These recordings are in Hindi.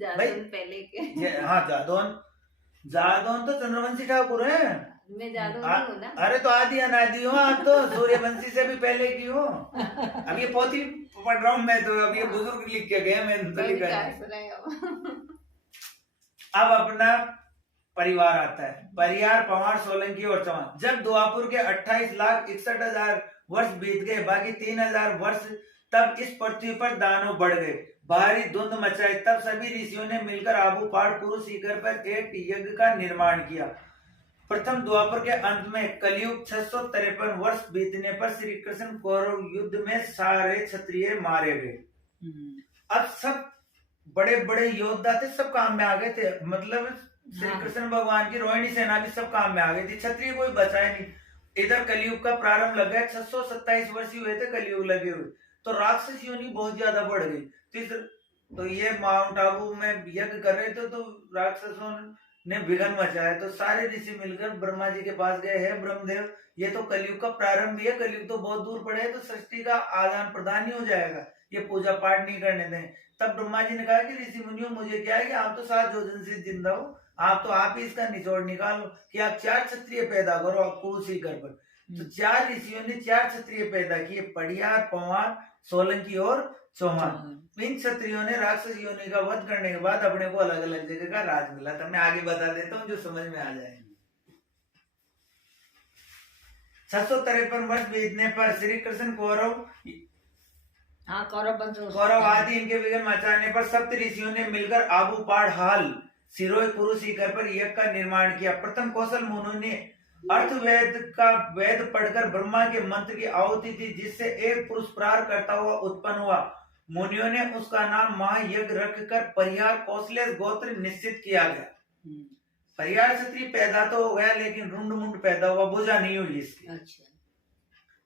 जादौन पहले के। हाँ जादौन तो चंद्रवंशी ठाकुर है। मैं जादौन नहीं हूँ ना। अरे तो आदि अनादि हो आप तो, सूर्यवंशी से भी पहले की हो। अब ये पोथी पढ़ रहा हूँ मैं तो, अब ये बुजुर्ग लिख के गए, मैं तो लिखा है। अब अपना परिवार आता है, परिवार पवार सोलंकी और चौहान। जब द्वापुर के 28,61,000 वर्ष बीत गए, बाकी 3,000 वर्ष, तब इस पृथ्वी पर दानव बढ़ गए, भारी धुंध मचाई। तब सभी ऋषियों ने मिलकर आबू पहाड़ कुरु शिखर पर एक यज्ञ का निर्माण किया। प्रथम द्वापर के अंत में कलयुग 653 वर्ष बीतने पर श्री कृष्ण कौरव युद्ध में सारे क्षत्रिय मारे गए। अब सब बड़े बड़े योद्धा थे, सब काम में आ गए थे, मतलब श्री कृष्ण भगवान की रोहिणी सेना भी सब काम में आ गई थी, क्षत्रिय कोई बचा ही नहीं। इधर कलयुग का प्रारंभ लग गया, 627 वर्ष ही हुए थे कलयुग लगे हुए, तो राक्षस योनि बहुत ज्यादा बढ़ गई। तो ये माउंट आबू में यज्ञ कर रहे थे, तो राक्षसों ने विघन मचाया। तो सारे ऋषि मिलकर ब्रह्मा जी के पास गए, हैं ब्रह्मदेव, ये तो कलयुग का प्रारंभ है, कलयुग तो बहुत दूर पड़े है, तो सृष्टि का आदान प्रदान ही हो जाएगा, ये पूजा पाठ नहीं करने दें। तब ब्रह्मा जी ने कहा कि ऋषि मुनियों, मुझे क्या है कि आप तो 7 योजन से जिंदा हो, आप ही इसका निचोड़ निकालो कि आप 4 क्षत्रिय पैदा करो आप कुरु शिखर पर। तो 4 ऋषियों ने 4 क्षत्रिय पैदा किए, पड़ियार, पवार, सोलंकी और चौहान। इन क्षत्रियों ने राक्षस योनि का वध करने के बाद अपने को अलग अलग जगह का राज मिला था। मैं आगे बता देता हूँ जो समझ में आ जाए। 653 वर्ष बीतने पर श्री कृष्ण कौरव आदि इनके विघ्न मचाने पर सप्त ऋषियों ने मिलकर आबू पहाड़ हाल सिरोय कुरु शिखर पर यज्ञ का निर्माण किया। प्रथम कौशल मुनि ने अर्थवेद का वेद पढ़कर ब्रह्मा के मंत्र की आहुति दी, जिससे एक पुरुष प्रार करता हुआ उत्पन्न हुआ। मुनियों ने उसका नाम महायज्ञ रखकर परिहार कौशलेश गोत्र निश्चित किया गया। परिहार क्षत्रिय पैदा तो हो गया, लेकिन रुंड मुंड पैदा हुआ, भुजा नहीं हुई इसकी। अच्छा।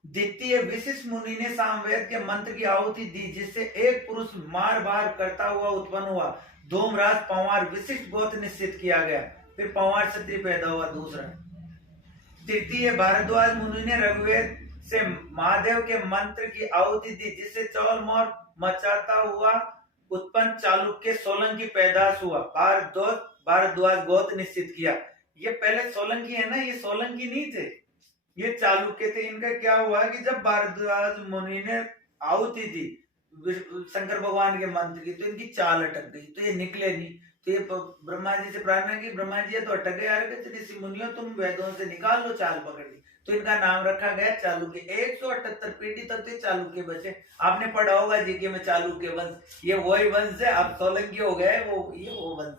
द्वितीय विशिष्ट मुनि ने सामवेद के मंत्र की आहुति दी, जिससे एक पुरुष मार बार करता हुआ उत्पन्न हुआ। धूमराज पवार विशिष्ट गोत्र निश्चित किया गया, फिर पवार क्षत्रिय पैदा हुआ दूसरा। तृतीय भारद्वाज मुनि ने ऋग्वेद से महादेव के मंत्र की आहुति दी, जिससे चौल मोर मचाता हुआ उत्पन्न चालुक्य सोलंकी पैदाश हुआ। भारद्वाज गोत्र निश्चित किया। ये पहले सोलंकी है ना, ये सोलंकी नहीं थे, ये चालुक्य थे। इनका क्या हुआ कि जब भारद्वाज मुनि ने आहुति दी शंकर भगवान के मंत्र की, तो इनकी चाल अटक गई, तो ये निकले नहीं। तो ये ब्रह्मा जी से प्रार्थना की, ब्रह्मा जी तो अटक गए, ऋषि मुनियों तुम वेदों से निकाल लो चाल पकड़ ली। तो इनका नाम रखा गया चालुक्य। 178 पीढ़ी तक तो चालुक्य बचे। आपने पढ़ा होगा जीके में चालुक्य वंश, ये वही वंश है, अब सोलंकी हो गए वो वंश।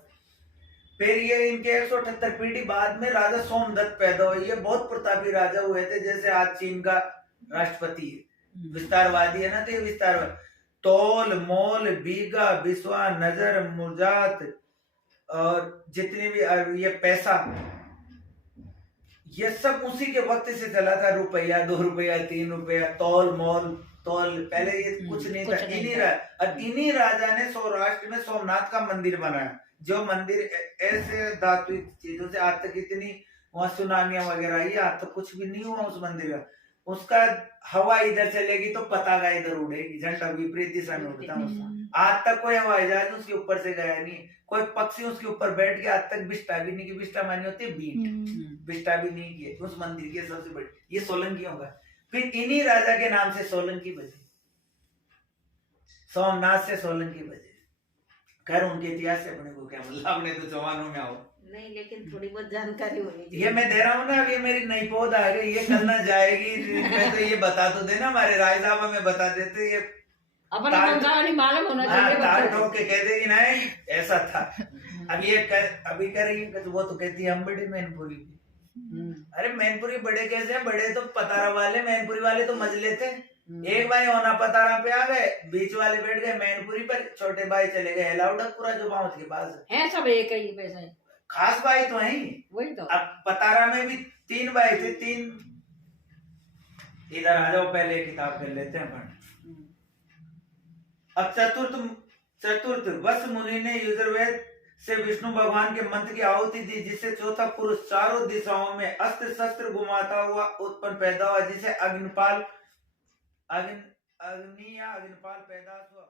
फिर ये इनके 178 पीढ़ी बाद में राजा सोमदत्त पैदा हुए। ये बहुत प्रतापी राजा हुए थे, जैसे आज चीन का राष्ट्रपति है, विस्तारवादी है ना, तो ये विस्तारवादी। तोल मोल बीघा बिस्वा नजर मुजात और जितने भी ये पैसा, ये सब उसी के वक्त से चला था। रुपया 2 रुपया 3 रुपया, तौल मोल तौल, पहले ये कुछ नहीं था। इन्हीं राजा ने सौराष्ट्र में सोमनाथ का मंदिर बनाया, जो मंदिर ऐसे धातु चीजों से आज तक इतनी वहां सुनामियां वगैरह आई, आज तक कुछ भी नहीं हुआ उस मंदिर का। उसका हवा इधर चलेगी तो पताका इधर उड़ेगी, झंडा विपरीत दिशा में उड़ता है। आज तक कोई हवाई जहाज उसके ऊपर से गया नहीं, कोई पक्षी उसके ऊपर बैठ के आज तक बिष्टा भी नहीं की, बिष्टा मानी होती है बीट, बिष्टा भी नहीं किए उस मंदिर की सबसे बड़ी। ये सोलंकी होगा। फिर इन्हीं राजा के नाम से सोलंकी बजे, सोमनाथ से सोलंकी बजे। खैर उनके इतिहास से अपने को क्या मतलब, अपने तो चौहानों में आओ नहीं, लेकिन थोड़ी बहुत जानकारी होनी चाहिए। ये मैं दे रहा हूँ ना, अभी मेरी नई पौध आ गई, ये कल ना जाएगी। मैं तो ये बता तो देना, हमारे राय साहब हमें बता देते, ये मालूम होना चाहिए। तार ठोक के कह देगी नहीं ऐसा था। अब ये अभी कह रही है, वो तो कहती है हम बड़े मैनपुरी। अरे मैनपुरी बड़े कैसे हैं? बड़े तो पतारा वाले, मैनपुरी वाले तो मजले थे। एक भाई होना पतारा पे आ गए, बीच वाले बैठ गए मैनपुरी पर, छोटे भाई चले गए अलाउडकपुरा जो बाउंस के पास है। सब एक ही पैसा, खास भाई तो है वही तो। अब पतारा में भी 3 भाई थे, 3। इधर आ जाओ, पहले किताब कर लेते हैं पढ़। अब चतुर्थ वत्स मुनि ने यजुर्वेद से विष्णु भगवान के मंत्र की आहुति दी, जिससे चौथा पुरुष चारों दिशाओं में अस्त्र शस्त्र घुमाता हुआ उत्पन्न पैदा हुआ, जिसे अग्निपाल पैदा हुआ।